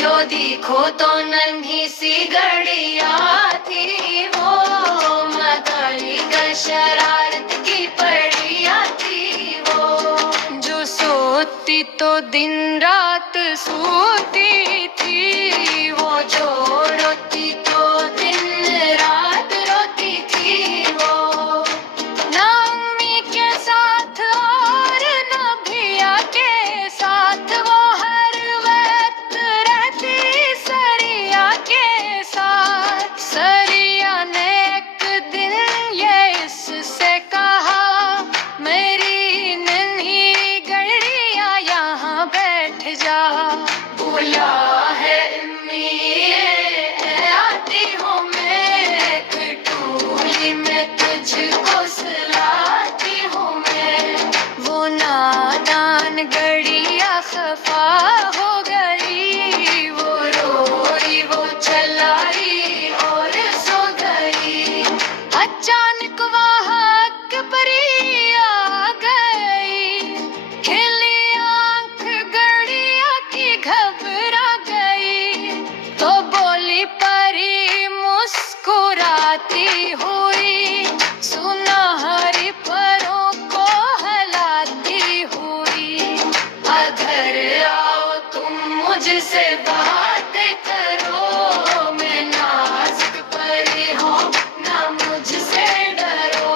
जो देखो तो नन्ही सी गड़िया थी वो, मदारी का शरारत की पड़िया थी वो। जो सोती तो दिन रात सोती थी वो, जो रोती तो दिन रात रोती थी वो। ना अम्मी के साथ और ना भैया के साथ वो हर वक्त रहती सरिया के साथ। सरिया ने एक दिन ये इससे कहा, मेरी नन्ही गड़िया यहाँ बैठ जा। बोला है अम्मी आती हूँ मैं, खटोली में तुझको सुलाती हूँ मैं। वो नादान गड़िया खफा हो गई, वो रोई वो चलाई और सो गई। अचानक वहाँ एक परी आ गई, खिली आंख गड़िया की घबरा गई। तो बोली परी मुस्कुराती हुई, सुनहरी परों को हिलाती हुई। अधर आओ तुम मुझसे बात करो, मैं नाजुक परी हूँ ना मुझसे डरो।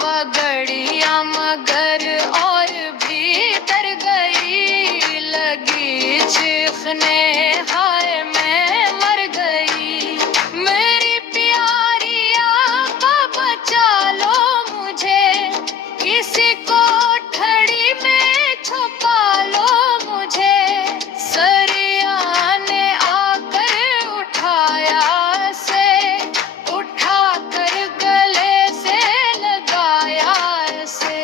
वह गड़िया मगर और भीतर गई, लगी चीखने हाय मैं मर गई। मेरी प्यारी आका बचा लो मुझे, किसी कोठड़ी में छुपा लो मुझे। सरिया ने आकर उठाया से, उठाकर गले से लगाया से।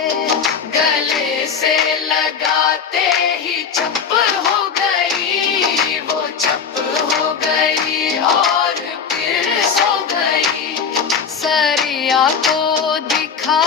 गले से लगाते ही चुप हो गई वो, चुप हो गई और फिर सो गई। सरिया को दिखा